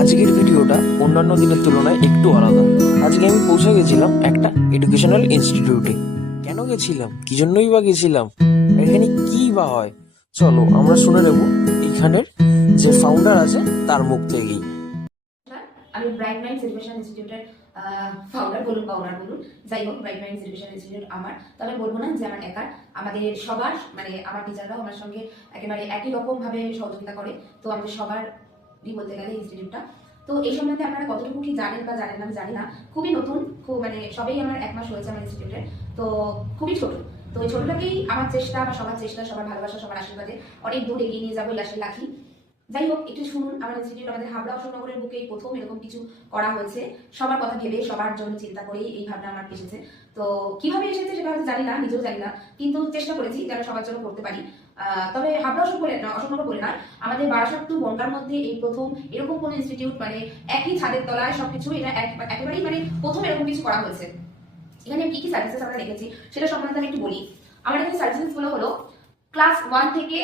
আজকের ভিডিওটা অন্যান্য দিনের তুলনায় একটু আলাদা। আজকে আমি পৌঁছে গেছিলাম একটা এডুকেশনাল ইনস্টিটিউটে। কেন গেছিলাম, কি জন্যই বা গেছিলাম, এখানে কি বা হয়, চলো আমরা শুনে নেব এইখানের যে ফাউন্ডার আছে তার মুখ থেকেই। আমি ব্রাইট মাইন্ডস এডুকেশন ইনস্টিটিউটের ফাউন্ডার বলুন বা ওনার বলুন, যাই হোক ব্রাইট মাইন্ডস এডুকেশন ইনস্টিটিউট আমার, তবে বলবো না যে আমার একার, আমাদের সবার মানে আমার টিচাররাও আমার সঙ্গে একেবারে একই রকম ভাবে সহযোগিতা করে। তো আমাদের সবারই বলতে গেলে ইনস্টিটিউটটা, তো এই সম্বন্ধে আপনারা কতটুকু কি জানেন বা জানেন না আমি জানি না, খুবই নতুন, খুব মানে সবেই আমার 1 মাস হয়েছে আমার ইনস্টিটিউটে, তো খুবই ছোট। তো ওই ছোটটাকেই আমার চেষ্টা বা সবার চেষ্টা, সবার ভালোবাসা, সবার আশীর্বাদে অনেক দূর এগিয়ে নিয়ে যাবো এই আশা রাখি। যাই হোক, একটু শুনুন আমার ইনস্টিটিউট, আমাদের হাবড়া অশোকনগরের বুকেই প্রথম এরকম কিছু করা হয়েছে, সবার কথা ভেবে সবার জন্য চিন্তা করেই এই ভাবনা আমার এসেছে। তো কিভাবে এসেছে সেটা হয়তো জানি না, নিজেও জানি না, কিন্তু চেষ্টা করেছি যেন সবার জন্য করতে পারি। তবে হাবড়া অশোকনগর বলে নয়, আমাদের বারাসাত টু বনগাঁর মধ্যে এই প্রথম এরকম কোন ইনস্টিটিউট, মানে একই ছাদের তলায় সবকিছু, এটা একেবারেই মানে প্রথম এরকম কিছু করা হয়েছে। এখানে কি কি সার্ভিসেস আমরা রেখেছি সেটা সম্বন্ধে আমি একটু বলি। আমার এখানে সার্ভিসেস গুলো হলো ক্লাস 1 থেকে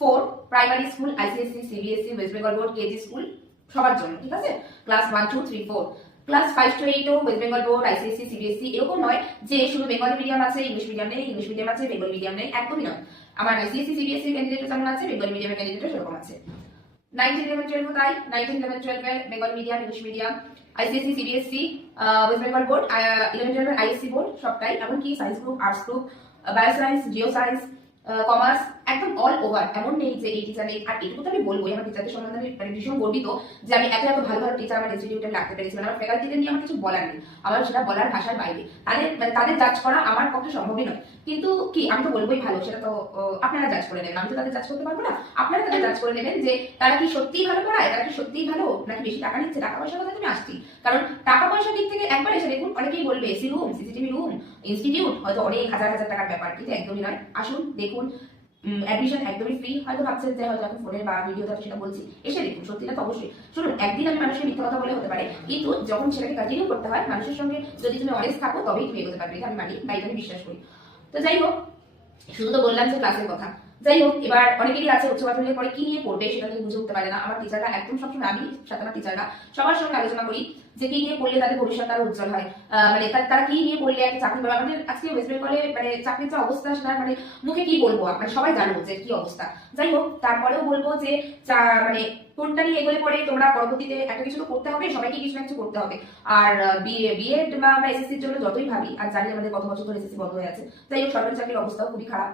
4 primary school, ICSC, CBSC, West Bengal board, KG school সবার জন্য, ঠিক আছে। ক্লাস 1 2 3 4, ক্লাস 5 to 8 ও West Bengal board, ICSC, CBSC, এরকম নয় যে শুধু বেঙ্গলি মিডিয়াম আছে ইংলিশ মিডিয়াম নেই, ইংলিশ মিডিয়াম আছে বেঙ্গলি মিডিয়াম নেই, একদমই নয়। আমার আইসিএসসি, সিবিএসসি ক্যান্ডিডেট যেমন আছে, বেঙ্গলি মিডিয়ামের ক্যান্ডিডেট সেরকম আছে। 9 10 11 12 তাই 9 10 11 12 এর Bengali medium, English medium, ICSE, CBSC, West Bengal board, 11 12 এর আইএসসি বোর্ড সবটাই, এমনকি science group, arts group, bioscience, Jio science, commerce, একদম অল ওভার। এমন নেই যে এই টিচার নেই। আর এটুকু তো আমি বলবো, আমার টিচারদের সম্বন্ধে আমি মানে ভীষণ গর্বিত যে আমি এত এত ভালো ভালো টিচার আমার ইনস্টিটিউটে রাখতে পেরেছি। মানে আমার ফ্যাকাল্টিদের নিয়ে আমার কিছু বলার নেই, আমার সেটা বলার ভাষার বাইরে। তাদের মানে তাদের জাজ করা আমার পক্ষে সম্ভবই নয়, কিন্তু কি আমি তো বলবোই ভালো, সেটা তো আপনারা জাজ করে নেবেন, আমি তো তাদের জাজ করতে পারবো না। আপনারা তাদের জাজ করে নেবেন যে তারা কি সত্যিই ভালো পড়ায়, তারা কি সত্যিই ভালো, নাকি বেশি টাকা নিচ্ছে। টাকা পয়সার কথা তুমি আসছি, কারণ টাকা পয়সার দিক থেকে একবার এসে দেখুন, অনেকেই বলবে AC room, CCTV room, institute, হয়তো অনেক হাজার হাজার টাকার ব্যাপার, কিন্তু একদমই নয়। আসুন দেখুন, অ্যাডমিশন একদমই ফ্রি। হয়তো ভাবছেন যে হয়তো আমি ফোনে বা ভিডিওতে সেটা বলছি, এসে দেখুন, সত্যিটা তো অবশ্যই। শুনুন, একদিন আমি মানুষের মিথ্যা কথা বলে হতে পারে, কিন্তু যখন সেটাকে কন্টিনিউ করতে হয় মানুষের সঙ্গে, যদি তুমি অনেস্ট থাকো তবেই তুমি এগোতে পারবে, এটা আমি মানি বা এটা আমি বিশ্বাস করি। তো যাই হোক, শুধু তো বললাম যে ক্লাসের কথা। যাই হোক, এবার অনেকেরই আছে উচ্চ মাধ্যমিকের পরে কি নিয়ে পড়বে সেটা নিয়ে বুঝে উঠতে পারে না। আমার টিচাররা একদম সবসময়, আমি সাথে আমার টিচাররা সবার সঙ্গে আলোচনা করি যে কি নিয়ে পড়লে তাদের ভবিষ্যৎ আরো উজ্জ্বল হয়, মানে তারা কি নিয়ে পড়লে একটা চাকরি পাবে। আমাদের আজকে ওয়েস্ট বেঙ্গলে মানে চাকরির যে অবস্থা সেটা মানে মুখে কি বলবো, মানে সবাই জানো যে কি অবস্থা। যাই হোক, তারপরেও বলবো যে মানে কোনটা নিয়ে এগোলে পরে তোমরা পরবর্তীতে একটা কিছু তো করতে হবে, সবাইকে কিছু না কিছু করতে হবে। আর বিএড বা আমরা এসএসসির জন্য যতই ভাবি, আর জানি আমাদের কত বছর ধরে এসএসসি বন্ধ হয়ে আছে, যাই হোক সরকারি চাকরির অবস্থাও খুবই খারাপ।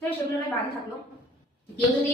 তাই সেগুলো নয় বাদই থাকলো। কেউ যদি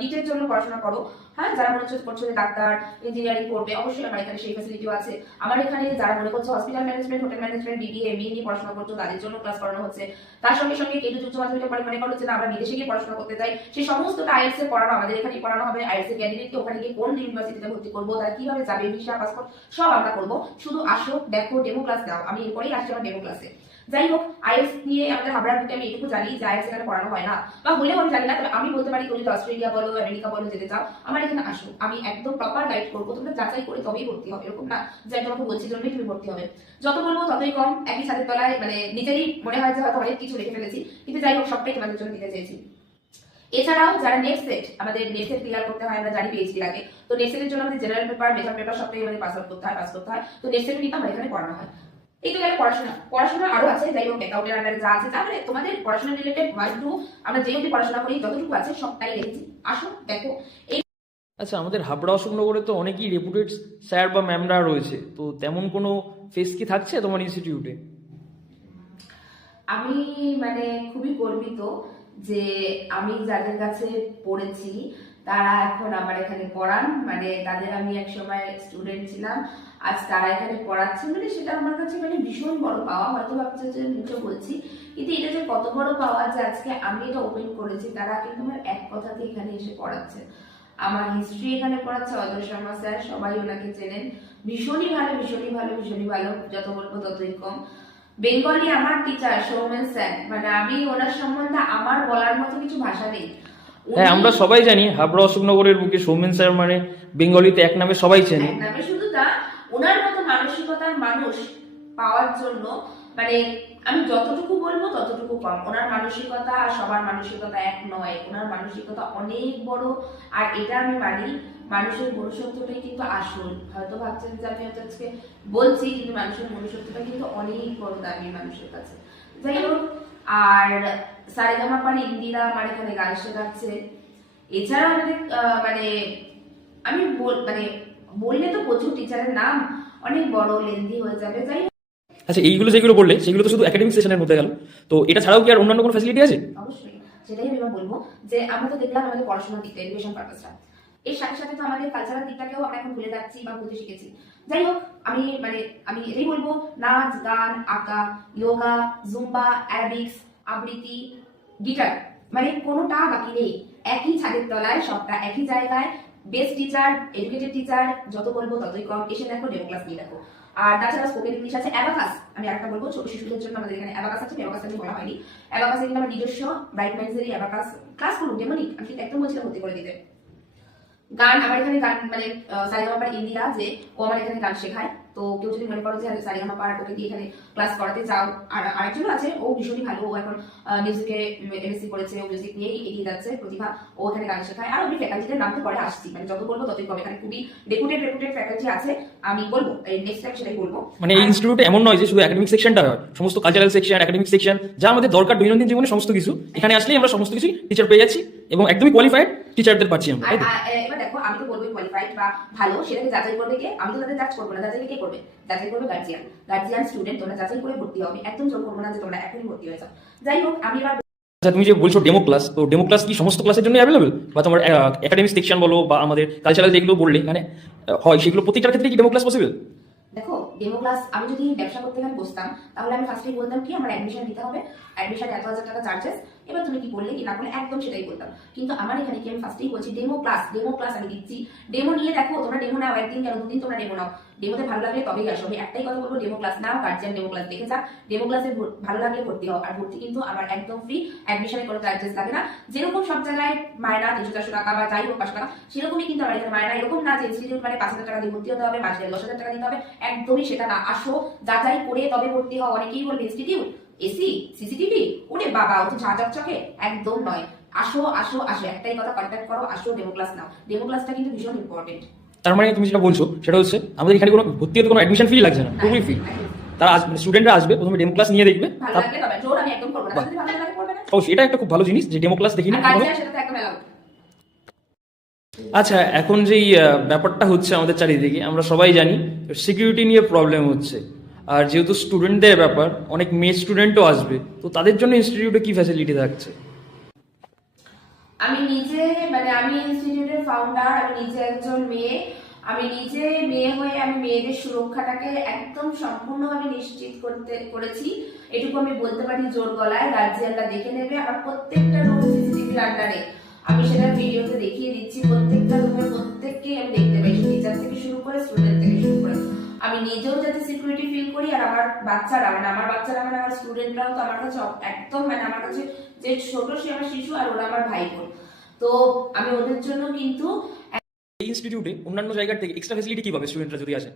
নিটের জন্য পড়াশোনা করো, হ্যাঁ, যারা মনে করছো যে ডাক্তার ইঞ্জিনিয়ারিং করবে, অবশ্যই আমার এখানে সেই ফ্যাসিলিটিও আছে। আমার এখানে যারা মনে করছো hospital management, hotel management, BBA MBA নিয়ে পড়াশোনা করছো, তাদের জন্য ক্লাস করানো হচ্ছে। তার সঙ্গে সঙ্গে কেউ উচ্চ মাধ্যমিকের পরে মনে করো যে না আমরা বিদেশে গিয়ে পড়াশোনা করতে চাই, সেই সমস্তটা আইএলটিএস এর পড়ানো আমাদের এখানে পড়ানো হবে। আইএলটিএস এর ক্যান্ডিডেটকে ওখানে গিয়ে কোন ইউনিভার্সিটিতে ভর্তি করবো, তারা কিভাবে যাবে, ভিসা, পাসপোর্ট সব আমরা করবো। শুধু আসো, দেখো, ডেমো ক্লাস দাও। আমি এরপরেই আসছি আমার ডেমো ক্লাসে। যাই হোক, আইএলটিএস নিয়ে আমাদের হাবড়ার বুকে আমি এটুকু জানি যে আইএলটিএস এখানে পড়ানো হয় না, বা হলেও আমি জানি না, তবে আমি বলতে পারি তুমি যদি অস্ট্রেলিয়া বলো, আমেরিকা বলো যেতে চাও, আমার এখানে আসো, আমি একদম প্রপার গাইড করবো। তোমরা যাচাই করে তবেই ভর্তি হবে, এরকম না যে আমি তোমাকে বলছি জন্যই তুমি ভর্তি হবে। যত বলবো ততই কম, একই ছাদের তলায়, মানে নিজেরই মনে হয় যে হয়তো অনেক কিছু লিখে ফেলেছি, কিন্তু যাই হোক সবটাই তোমাদের জন্য দিতে চেয়েছি। এছাড়াও যারা নেট সেট, আমাদের নেট সেট ক্লিয়ার করতে হয়, আমরা জানি পিএইচডি লাগে, তো নেট সেটের জন্য আমাদের জেনারেল পেপার, মেজর পেপার সবটাই আমাদের পাস করতে হয়, তো নেট সেট কিন্তু আমার এখানে পড়ানো হয়। এই তো গেল পড়াশোনা আরো আছে। যাই হোক, অ্যাকাউন্টের আন্ডারে যা আছে, তাহলে তোমাদের পড়াশোনা রিলেটেড ওয়ান টু আমরা যে অবধি পড়াশোনা করি যতটুকু আছে সবটাই রেখেছি। আসো দেখো। এই আচ্ছা, আমাদের হাবড়া অশোকনগরে তো অনেকেই রেপুটেড স্যার বা ম্যামরা রয়েছে, তো তেমন কোনো ফেস কি থাকছে তোমার ইনস্টিটিউটে? আমি মানে খুবই গর্বিত যে আমি যাদের কাছে পড়েছি তারা এখন আমার এখানে পড়ান, মানে তাদের আমি এক সময় স্টুডেন্ট ছিলাম, আজ তারা এখানে পড়াচ্ছে, মানে সেটা আমার কাছে মানে ভীষণ বড় পাওয়া। হয়তো ভাবছে যে মুখে বলছি, কিন্তু এটা যে কত বড় পাওয়া যে আজকে আমি এটা ওপেন করেছি, তারা কিন্তু আমার এক কথাতে এখানে এসে পড়াচ্ছে। আমার হিস্ট্রি এখানে পড়াচ্ছে অজয় শর্মা স্যার, সবাই ওনাকে চেনেন, ভীষণই ভালো, ভীষণই ভালো, ভীষণই ভালো, যত বলবো ততই কম। বেঙ্গলি আমার টিচার সৌমেন স্যার, মানে আমি ওনার সম্বন্ধে আমার বলার মতো কিছু ভাষা নেই। হ্যাঁ, আমরা সবাই জানি হাবড়া অশোকনগরের বুকে সৌমেন স্যার মানে বেঙ্গলিতে এক নামে সবাই চেনে। এক নামে শুধু তা, ওনার মতো মানসিকতার মানুষ পাওয়ার জন্য মানে আমি যতটুকু বলবো ততটুকু কম। ওনার মানসিকতা আর সবার মানসিকতা এক নয়, ওনার মানসিকতা অনেক বড়। আর এটা আমি মানি মানুষের মনুষ্যত্বটাই কিন্তু আসল। হয়তো ভাবছেন যে আমি হয়তো আজকে বলছি, কিন্তু মানুষের মনুষ্যত্বটা কিন্তু অনেক বড় দামি মানুষের কাছে। যাই হোক, আর সারেগামাপার ইন্দিরা আমার এখানে গান শেখাচ্ছে। এছাড়াও আমাদের মানে আমি মানে বললে তো প্রচুর টিচারের নাম অনেক বড় লেন্দি হয়ে যাবে। যাই হোক, আচ্ছা, এইগুলো যেগুলো বললে সেগুলো তো শুধু একাডেমিক সেশনের মধ্যে গেল, তো এটা ছাড়াও কি আর অন্যান্য কোনো ফ্যাসিলিটি আছে? অবশ্যই সেটাই আমি এবার বলবো যে আমরা তো দেখলাম আমাদের পড়াশোনার দিকটা, এডুকেশন পারপাসটা, এর সাথে সাথে তো আমাদের কালচারাল দিকটাকেও আমরা এখন ভুলে যাচ্ছি বা ভুলতে শিখেছি। যাই হোক, আমি এটাই বলবো, নাচ, গান, আঁকা, যোগা, জুম্বা, অ্যারাবিক্স, আবৃত্তি, গিটার, মানে কোনোটা বাকি নেই। একই ছাদের তলায় সবটা একই জায়গায়, বেস্ট টিচার, এডুকেটেড টিচার, যত বলবো ততই কম। এসে দেখো, ডেমো ক্লাস নিয়ে দেখো। আর তাছাড়া স্পোকেন ইংলিশ আছে, অ্যাবাকাস। আমি আরেকটা বলবো, ছোট শিশুদের জন্য আমাদের এখানে অ্যাবাকাস আছে। অ্যাবাকাস আমি বলা হয়নি, অ্যাবাকাস কিন্তু আমার নিজস্ব ব্রাইট মাইন্ডসেরই অ্যাবাকাস ক্লাস করুন, ডেমোনিক। আমি একদম বলছিলাম ভর্তি করে দিতে। গান, আমার এখানে গান মানে সারেগামাপার ইন্দিরা, যে ও আমার এখানে গান শেখায়। তো কেউ যদি মনে করো যে সারেগামাপার ওকে দিয়ে এখানে ক্লাস করাতে চাও, আর আরেকজন আছে, ও ভীষণই ভালো, ও এখন মিউজিকে এমএসসি করেছে, ও মিউজিক নিয়েই এগিয়ে যাচ্ছে, প্রতিভা। ও এখানে গান শেখায়। আর আমি ফ্যাকাল্টিদের নাম তো পরে আসছি, মানে যত বলবো ততই কম। এখানে খুবই রেপুটেড ফ্যাকাল্টি আছে, আমি বলবো নেক্সট টাইম সেটাই বলবো। মানে এই ইনস্টিটিউটে এমন নয় যে শুধু একাডেমিক সেকশনটা হয়, সমস্ত কালচারাল সেকশন, একাডেমিক সেকশন, যা আমাদের দরকার দৈনন্দিন জীবনে সমস্ত কিছু এখানে আসলেই আমরা সমস্ত কিছু টিচার পেয়ে যাচ্ছি, এবং একদমই কোয়ালিফাইড টিচারদের পাচ্ছি আমরা। এবার দেখো, আমি তো বলবোই কোয়ালিফাইড বা ভালো, সেটাকে যাচাই করবে কে? আমি তো তাদের জাজ করবো না, যাচাই কে করবে? যাচাই করবে গার্জিয়ান স্টুডেন্ট। তোমরা যাচাই করে ভর্তি হবে, একদম জোর করবো না যে তোমরা এখনই ভর্তি হয়ে যাও। যাই হোক, আমি এবার আচ্ছা, তুমি যে বলছো ডেমো ক্লাস, তো ডেমো ক্লাস কি সমস্ত ক্লাসের জন্য অ্যাভেলেবল, বা তোমার একাডেমিক সেকশন বলো বা আমাদের কালচারাল যেগুলো বললে মানে হয়, সেগুলো প্রত্যেকটার ক্ষেত্রে কি ডেমো ক্লাস পসিবল? দেখো, ডেমো ক্লাস আমি যদি ব্যবসা করতে গেলে বসতাম, তাহলে আমি ফার্স্টেই বলতাম কি আমার অ্যাডমিশন দিতে হবে, অ্যাডমিশন 1,000 টাকা চার্জেস। এবার তুমি কি বললে কি না করলে একদম সেটাই বলতাম। কিন্তু আমার এখানে কি আমি ফার্স্টেই বলছি ডেমো ক্লাস আমি দিচ্ছি। ডেমো নিয়ে দেখো, তোমরা ডেমো নাও, একদিন কেন দুদিন তোমরা ডেমো নাও, ডেমোতে ভালো লাগলে তবেই আসো। আমি একটাই কথা বলবো, ডেমো ক্লাস নাও, গার্জিয়ান ডেমো ক্লাস দেখে যাক, ডেমো ক্লাসে ভালো লাগলে ভর্তি হও। আর ভর্তি কিন্তু আমার একদম ফ্রি, অ্যাডমিশনে কোনো চার্জেস লাগে না। যেরকম সব জায়গায় মায়না 300-400 টাকা বা যাই হোক 500 টাকা, সেরকমই কিন্তু আমার এখানে মায়না। এরকম না যে ইনস্টিটিউট মানে 5,000 টাকা দিয়ে ভর্তি হতে হবে, মাসে 10,000 টাকা দিতে হবে, একদমই সেটা না। আসো, যাচাই করে তবে ভর্তি হও। অনেকেই বলবে ইনস্টিটিউট, এসি, সিসিটিভি, ওরে বাবা ও তো ঝাঁ চকচকে, একদম নয়। আসো আসো আসো, একটাই কথা, কন্ট্যাক্ট করো, আসো, ডেমো ক্লাস নাও। ডেমো ক্লাসটা কিন্তু ভীষণ ইম্পর্টেন্ট। তার মানে তুমি যেটা বলছো সেটা হচ্ছে আমাদের এখানে কোনো ভর্তি হতে কোনো অ্যাডমিশন ফি লাগছে না, পুরোপুরি ফ্রি। তারা স্টুডেন্টরা আসবে, প্রথমে ডেমো ক্লাস নিয়ে দেখবে। ভালো লাগলে তবে, জোর আমি একদম করবো না, যদি ভালো লাগে করবে না। অবশ্যই এটা একটা খুব ভালো জিনিস যে ডেমো ক্লাস দেখি না। আর গার্জিয়ান সেটা তো একদম অ্যালাউড। আচ্ছা, এখন যেই ব্যাপারটা হচ্ছে আমাদের চারিদিকে, আমরা সবাই জানি সিকিউরিটি নিয়ে প্রবলেম হচ্ছে। আর যেহেতু স্টুডেন্টদের ব্যাপার, অনেক মেয়ে স্টুডেন্টও আসবে, তো তাদের জন্য ইনস্টিটিউটে কি ফ্যাসিলিটি থাকছে? আমি নিজে আমি ইনস্টিটিউটের ফাউন্ডার, আমি নিজে একজন মেয়ে। আমি নিজে মেয়ে হয়ে আমি মেয়েদের সুরক্ষাটাকে একদম সম্পূর্ণভাবে নিশ্চিত করেছি, এটুকু আমি বলতে পারি জোর গলায়। গার্জিয়ানরা দেখে নেবে, আমার প্রত্যেকটা রুম সিসিটিভির আন্ডারে। আমি সেটা ভিডিওতে দেখিয়ে দিচ্ছি, প্রত্যেকটা রুমের প্রত্যেককে আমি দেখতে পাই, টিচার থেকে শুরু করে স্টুডেন্ট থেকে শুরু করে। আমি নিজেও যাতে সিকিউরিটি ফিল করি, আর আমার বাচ্চারা আমার স্টুডেন্টরাও তো আমার কাছে একদম আমার কাছে যে ছোট, সে আমার শিশু, আর ওরা আমার ভাই বোন। তো আমি ওদের জন্য কিন্তু এই ইনস্টিটিউটে অন্যান্য জায়গার থেকে এক্সট্রা ফ্যাসিলিটি কি পাবে স্টুডেন্টরা যদি আসে?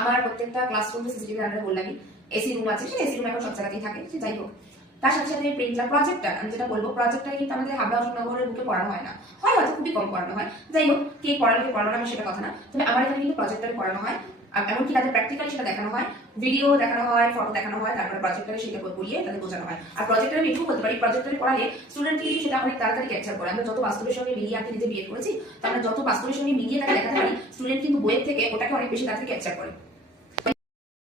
আমার প্রত্যেকটা ক্লাসরুমে সিসিটিভি আন্ডারে বললামই, এসি রুম আছে, সেই এসি রুম এখন সব জায়গাতেই থাকে, সে যাই হোক। তার সাথে সাথে প্রিন্টার, প্রজেক্টর, আমি যেটা বলবো, প্রজেক্টর কিন্তু আমাদের হাবড়া অশোকনগরের বুকে পড়ানো হয় না, হয় হয়তো খুবই কম পড়ানো হয়। যাই হোক, কে পড়ানো না সেটা কথা না, তবে আমার এখানে কিন্তু প্রজেক্টরে পড়ানো হয়। এমনকি তাদের প্র্যাকটিক্যালি সেটা দেখানো হয়, ভিডিও দেখানো হয়, ফটো দেখানো হয়, তারপরে প্রজেক্টরে সেটা পড়িয়ে তাদের বোঝানো হয়। আর প্রজেক্টরে আমি একটু বলতে পারি, প্রজেক্টরে পড়ালে স্টুডেন্ট কিন্তু সেটা অনেক তাড়াতাড়ি ক্যাপচার করে। আমরা যত বাস্তবের সঙ্গে মিলিয়ে, আমি নিজে বিএড করেছি, তো আমরা যত বাস্তবের সঙ্গে মিলিয়ে তাকে দেখাতে পারি, স্টুডেন্ট কিন্তু বইয়ের থেকে ওটাকে অনেক বেশি তাড়াতাড়ি ক্যাপচার করে।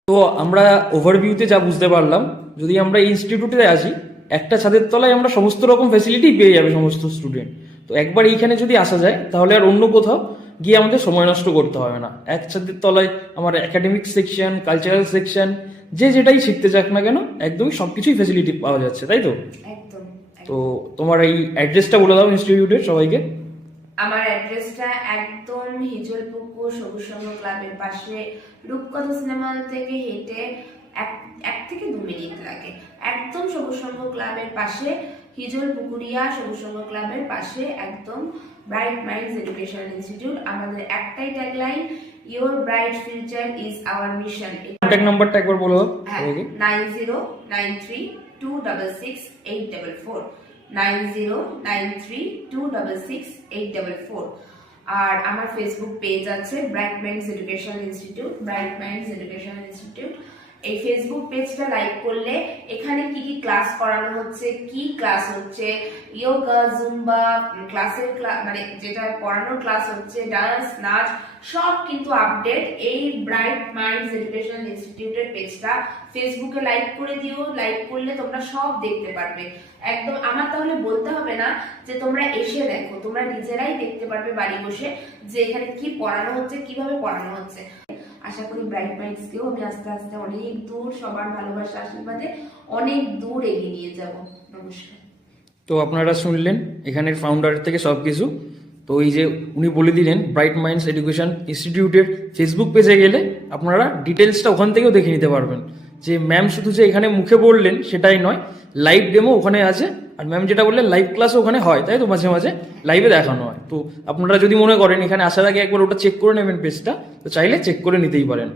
তো আমরা ওভারভিউতে যা বুঝতে পারলাম, যদি আমরা ইনস্টিটিউটে আসি, একটা ছাদের তলায় আমরা সমস্ত রকম ফ্যাসিলিটি পেয়ে যাবে সমস্ত স্টুডেন্ট। তো একবার এইখানে যদি আসা যায়, তাহলে আর অন্য কোথাও গিয়ে আমাদের সময় নষ্ট করতে হবে না। এক ছাদের তলায় আমার একাডেমিক সেকশন, কালচারাল সেকশন, যে যেটাই শিখতে চাক না কেন, একদমই সবকিছুই ফ্যাসিলিটি পাওয়া যাচ্ছে, তাই তো? একদম। তো তোমার এই অ্যাড্রেসটা বলে দাও ইনস্টিটিউটের সবাইকে। আমার অ্যাড্রেসটা একদম হিজলপুকুর সবুজ সংঘ ক্লাবের পাশে, রূপকথা সিনেমা হল থেকে হেঁটে 1 থেকে 2 মিনিট লাগে। একদম সবুজ সংঘ ক্লাবের পাশে, হিজলপুকুরিয়া সবুজ সংঘ ক্লাবের পাশে, একদম ব্রাইট মাইন্ডস এডুকেশনাল ইনস্টিটিউট। আমাদের একটাই tagline, your bright future is our mission. Contact নাম্বারটা একবার বলে দাও সবাইকে। 9093266844, 9093266844। আর আমার ফেসবুক পেজ আছে bright minds education institute, bright minds education institute. এই ফেসবুক পেজটা লাইক করলে এখানে কি কি ক্লাস করানো হচ্ছে, কি ক্লাস হচ্ছে, ইয়োগা, জুম্বা ক্লাসের মানে যেটা পড়ানোর ক্লাস হচ্ছে, ডান্স, নাচ, সব কিন্তু আপডেট এই ব্রাইট মাইন্ডস এডুকেশন ইনস্টিটিউটের পেজটা ফেসবুকে লাইক করে দিও। লাইক করলে তোমরা সব দেখতে পারবে একদম। আমার তাহলে বলতে হবে না যে তোমরা এসে দেখো, তোমরা নিজেরাই দেখতে পারবে বাড়ি বসে যে এখানে কি পড়ানো হচ্ছে, কিভাবে পড়ানো হচ্ছে। আশা করি ব্রাইট মাইন্ডসকেও আমি আস্তে আস্তে অনেক দূর, সবার ভালোবাসা আশীর্বাদে অনেক দূর এগিয়ে নিয়ে যাব। নমস্কার। তো আপনারা শুনলেন এখানের ফাউন্ডার থেকে সব কিছু। তো এই যে উনি বলে দিলেন ব্রাইট মাইন্ডস এডুকেশন ইনস্টিটিউটের ফেসবুক পেজে গেলে আপনারা ডিটেলসটা ওখান থেকেও দেখে নিতে পারবেন। যে ম্যাম শুধু যে এখানে মুখে বললেন সেটাই নয়, লাইভ ডেমো ওখানে আছে। আর ম্যাম যেটা বললেন লাইভ ক্লাসও ওখানে হয়, তাই তো মাঝে মাঝে লাইভে দেখানো হয়। তো আপনারা যদি মনে করেন এখানে আসার আগে একবার ওটা চেক করে নেবেন পেজটা, তো চাইলে চেক করে নিতেই পারেন।